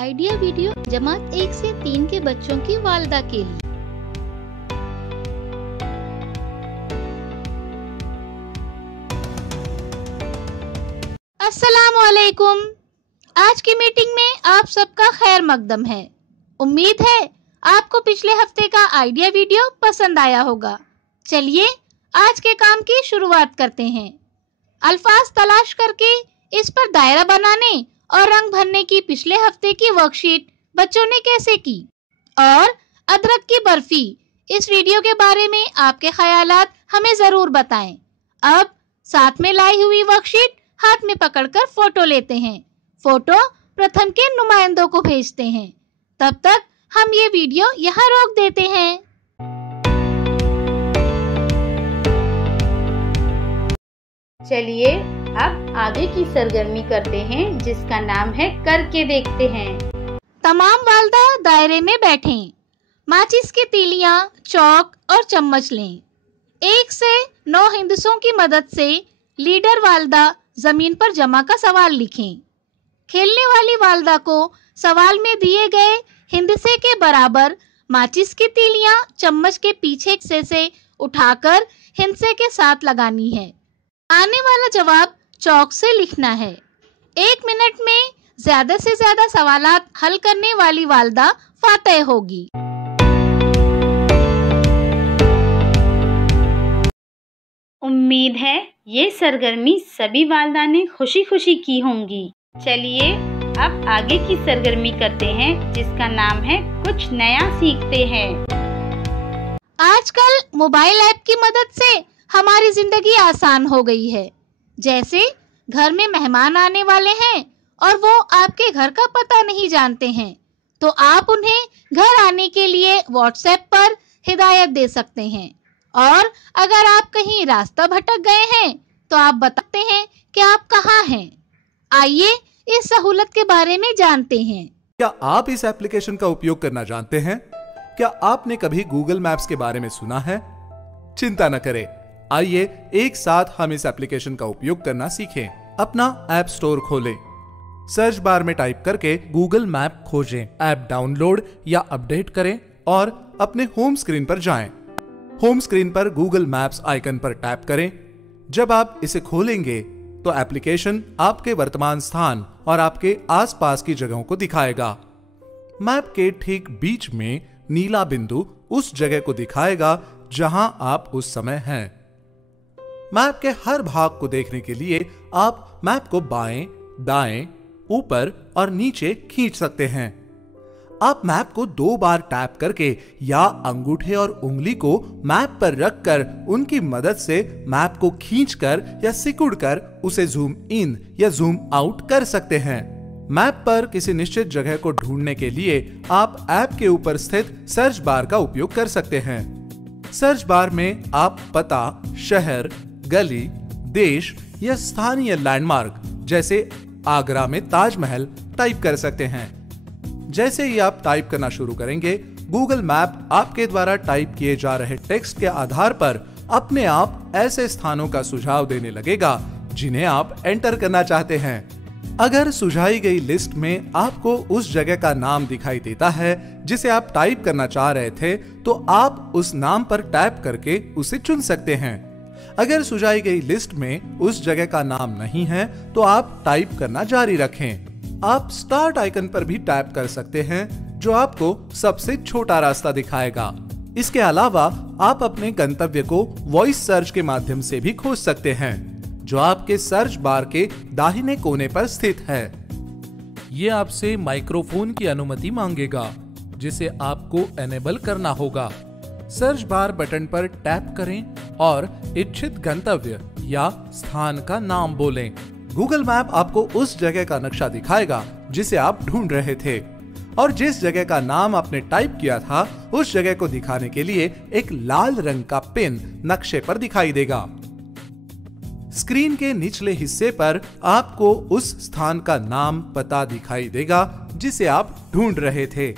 Idea video जमात 1 से 3 के बच्चों की वालिदा के लिए। अस्सलामुअलैकुम। आज की मीटिंग में आप सबका खैर मकदम है। उम्मीद है आपको पिछले हफ्ते का आइडिया वीडियो पसंद आया होगा। चलिए आज के काम की शुरुआत करते हैं। अल्फाज तलाश करके इस पर दायरा बनाने और रंग भरने की पिछले हफ्ते की वर्कशीट बच्चों ने कैसे की, और अदरक की बर्फी इस वीडियो के बारे में आपके ख्यालात हमें जरूर बताएं। अब साथ में लाई हुई वर्कशीट हाथ में पकड़कर फोटो लेते हैं। फोटो प्रथम के नुमाइंदों को भेजते हैं। तब तक हम ये वीडियो यहाँ रोक देते हैं। चलिए अब आगे की सरगर्मी करते हैं, जिसका नाम है करके देखते हैं। तमाम वालिदा दायरे में बैठें। माचिस की तीलियां, चौक और चम्मच लें। 1 से 9 हिंदसों की मदद से लीडर वालिदा जमीन पर जमा का सवाल लिखें। खेलने वाली वालिदा को सवाल में दिए गए हिंदसे के बराबर माचिस की तीलियां चम्मच के पीछे से उठाकर हिंदसे के साथ लगानी है। आने वाला जवाब चौक से लिखना है। 1 मिनट में ज्यादा से ज्यादा सवालात हल करने वाली वालिदा फातेह होगी। उम्मीद है ये सरगर्मी सभी वालिदा ने खुशी खुशी की होंगी। चलिए अब आगे की सरगर्मी करते हैं, जिसका नाम है कुछ नया सीखते हैं। आजकल मोबाइल ऐप की मदद से हमारी जिंदगी आसान हो गई है। जैसे घर में मेहमान आने वाले हैं और वो आपके घर का पता नहीं जानते हैं, तो आप उन्हें घर आने के लिए व्हाट्सएप पर हिदायत दे सकते हैं। और अगर आप कहीं रास्ता भटक गए हैं तो आप बताते हैं कि आप कहाँ हैं। आइए इस सहूलत के बारे में जानते हैं। क्या आप इस एप्लीकेशन का उपयोग करना जानते हैं? क्या आपने कभी गूगल मैप्स के बारे में सुना है? चिंता न करें, आइए एक साथ हम इस एप्लीकेशन का उपयोग करना सीखें। अपना ऐप स्टोर खोलें, सर्च बार में टाइप करके गूगल मैप खोजें, ऐप डाउनलोड या अपडेट करें और अपने होम स्क्रीन पर जाएं। होम स्क्रीन पर गूगल मैप्स आइकन पर टैप करें। जब आप इसे खोलेंगे तो एप्लीकेशन आपके वर्तमान स्थान और आपके आसपास की जगहों को दिखाएगा। मैप के ठीक बीच में नीला बिंदु उस जगह को दिखाएगा जहां आप उस समय हैं। मैप के हर भाग को देखने के लिए आप मैप को बाएं, दाएं, ऊपर और नीचे खींच सकते हैं। आप मैप को 2 बार टैप करके या अंगूठे और उंगली को मैप पर रखकर उनकी मदद से मैप को खींचकर या सिकुड़कर उसे जूम इन या जूम आउट कर सकते हैं। मैप पर किसी निश्चित जगह को ढूंढने के लिए आप ऐप के ऊपर स्थित सर्च बार का उपयोग कर सकते हैं। सर्च बार में आप पता, शहर, गली, देश या स्थानीय लैंडमार्क जैसे आगरा में ताजमहल टाइप कर सकते हैं। जैसे ही आप टाइप करना शुरू करेंगे, गूगल मैप आपके द्वारा टाइप किए जा रहे टेक्स्ट के आधार पर अपने आप ऐसे स्थानों का सुझाव देने लगेगा जिन्हें आप एंटर करना चाहते हैं। अगर सुझाई गई लिस्ट में आपको उस जगह का नाम दिखाई देता है जिसे आप टाइप करना चाह रहे थे, तो आप उस नाम पर टैप करके उसे चुन सकते हैं। अगर सुझाई गई लिस्ट में उस जगह का नाम नहीं है तो आप टाइप करना जारी रखें। आप स्टार्ट आइकन पर भी टैप कर सकते हैं, जो आपको सबसे छोटा रास्ता दिखाएगा। इसके अलावा आप अपने गंतव्य को वॉइस सर्च के माध्यम से भी खोज सकते हैं, जो आपके सर्च बार के दाहिने कोने पर स्थित है। ये आपसे माइक्रोफोन की अनुमति मांगेगा, जिसे आपको एनेबल करना होगा। सर्च बार बटन पर टैप करें और इच्छित गंतव्य या स्थान का नाम बोलें। गूगल मैप आपको उस जगह का नक्शा दिखाएगा जिसे आप ढूंढ रहे थे, और जिस जगह का नाम आपने टाइप किया था उस जगह को दिखाने के लिए एक लाल रंग का पिन नक्शे पर दिखाई देगा। स्क्रीन के निचले हिस्से पर आपको उस स्थान का नाम, पता दिखाई देगा जिसे आप ढूंढ रहे थे।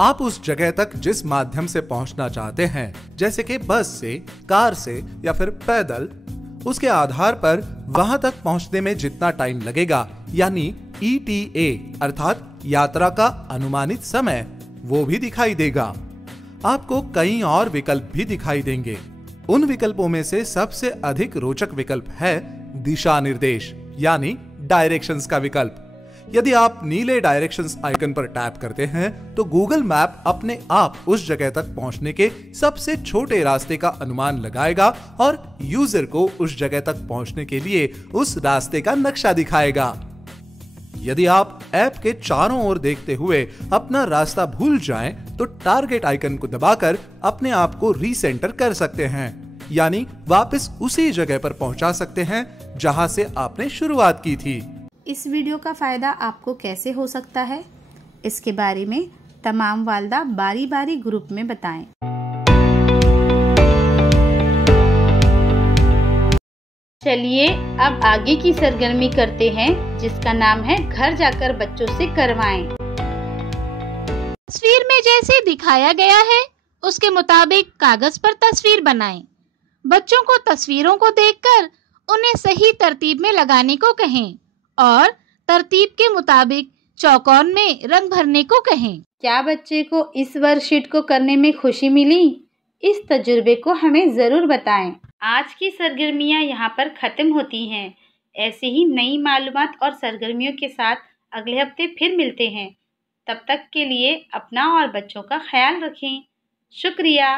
आप उस जगह तक जिस माध्यम से पहुंचना चाहते हैं, जैसे कि बस से, कार से या फिर पैदल, उसके आधार पर वहां तक पहुंचने में जितना टाइम लगेगा, यानी ETA अर्थात यात्रा का अनुमानित समय वो भी दिखाई देगा। आपको कई और विकल्प भी दिखाई देंगे। उन विकल्पों में से सबसे अधिक रोचक विकल्प है दिशा निर्देश यानी डायरेक्शंस का विकल्प। यदि आप नीले डायरेक्शंस आइकन पर टैप करते हैं तो गूगल मैप अपने आप उस जगह तक पहुंचने के सबसे छोटे रास्ते का अनुमान लगाएगा और यूजर को उस जगह तक पहुंचने के लिए उस रास्ते का नक्शा दिखाएगा। यदि आप ऐप के चारों ओर देखते हुए अपना रास्ता भूल जाएं, तो टारगेट आइकन को दबाकर अपने आप को रीसेंटर कर सकते हैं, यानी वापस उसी जगह पर पहुंचा सकते हैं जहां से आपने शुरुआत की थी। इस वीडियो का फायदा आपको कैसे हो सकता है, इसके बारे में तमाम वालदा बारी बारी ग्रुप में बताएं। चलिए अब आगे की सरगर्मी करते हैं, जिसका नाम है घर जाकर बच्चों से करवाएं। तस्वीर में जैसे दिखाया गया है उसके मुताबिक कागज पर तस्वीर बनाएं। बच्चों को तस्वीरों को देखकर उन्हें सही तरतीब में लगाने को कहें और तरतीब के मुताबिक चौकोन में रंग भरने को कहें। क्या बच्चे को इस वर्कशीट को करने में खुशी मिली? इस तजुर्बे को हमें ज़रूर बताएं। आज की सरगर्मियां यहाँ पर ख़त्म होती हैं। ऐसे ही नई मालूमात और सरगर्मियों के साथ अगले हफ्ते फिर मिलते हैं। तब तक के लिए अपना और बच्चों का ख्याल रखें। शुक्रिया।